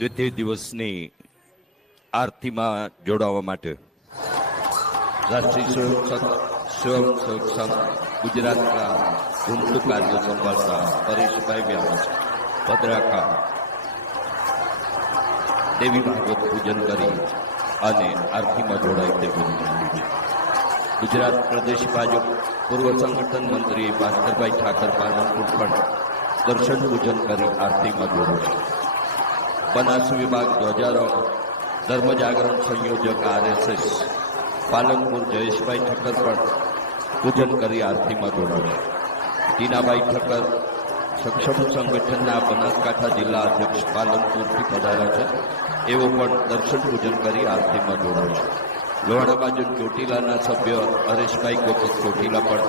દ્વિતીય દિવસની આરતીમાં જોડાવા માટે. રાષ્ટ્રીય સ્વયંસેવક સ્વયંસેવક સંઘ ગુજરાતના ગુમતું કાર્ય સંભાળતા પરેશભાઈ વ્યાસ, ભદ્રાખા, દેવી ભાગવત પૂજન કરી અને આરતીમાં જોડાય તે વિનંતી છે. ગુજરાત પ્રદેશ ભાજપ પૂર્વ સંગઠન મંત્રી ભાસ્કરભાઈ ઠાકર પાલનપુર પણ દર્શન પૂજન કરી આરતીમાં જોડાશે બનાસ વિભાગ ધ્વજારોહણ ધર્મ જાગરણ સંયોજક આરએસએસ, પાલનપુર જયેશભાઈ ઠક્કર પણ પૂજન કરી આરતીમાં જોડાયા. ટીનાભાઈ ઠક્કર સક્ષમ સંગઠનના બનાસકાંઠા જિલ્લા અધ્યક્ષ પાલનપુરથી પધાર્યા છે. એવો પણ દર્શન પૂજન કરી આરતીમાં જોડાશે લોહાણા બાજુ ચોટીલાના સભ્ય હરેશભાઈ કોટક ચોટીલા પણ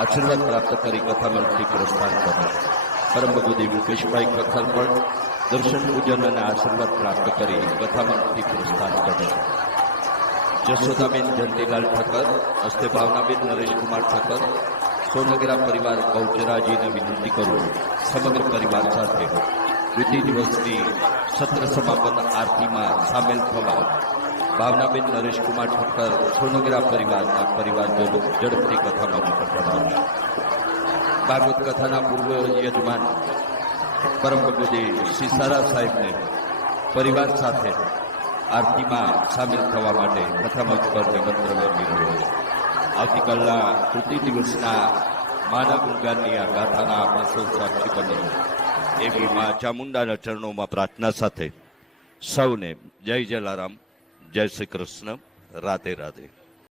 આશીર્વાદ પ્રાપ્ત કરી કથામંત્રી પ્રસ્થાન કરે પરમ મુકેશભાઈ કથર પણ દર્શન પૂજન અને આશીર્વાદ પ્રાપ્ત કરી કથામાંથી પુરસ્કાર કરે જશોદાબેન જયંતિલાલ ઠક્કર હસ્તે ભાવનાબેન નરેશકુમાર ઠક્કર સોનગરા પરિવાર બહુચરાજીને વિનંતી કરું સમગ્ર પરિવાર સાથે દ્વિતીય દિવસની સત્ર સમાપન આરતીમાં સામેલ થવા ભાવનાબેન નરેશકુમાર ઠક્કર સોનગરા પરિવારના પરિવારજનો ઝડપથી કથામાં પકડાવશે ભાગવત કથાના પૂર્વ યજમાન પરમ પૂજ્યદેવ શ્રી સારા સાહેબને પરિવાર સાથે આરતીમાં સામેલ થવા માટે કથામંચ પર નિમંત્રણ આપી રહ્યો આવતીકાલના તૃતીય દિવસના માનવ ગુણગાનની આ ગાથાના આપણે સાક્ષી બની. એવી મા ચામુંડાના ચરણોમાં પ્રાર્થના સાથે સૌને જય જલારામ, જય શ્રી કૃષ્ણ, રાધે રાધે.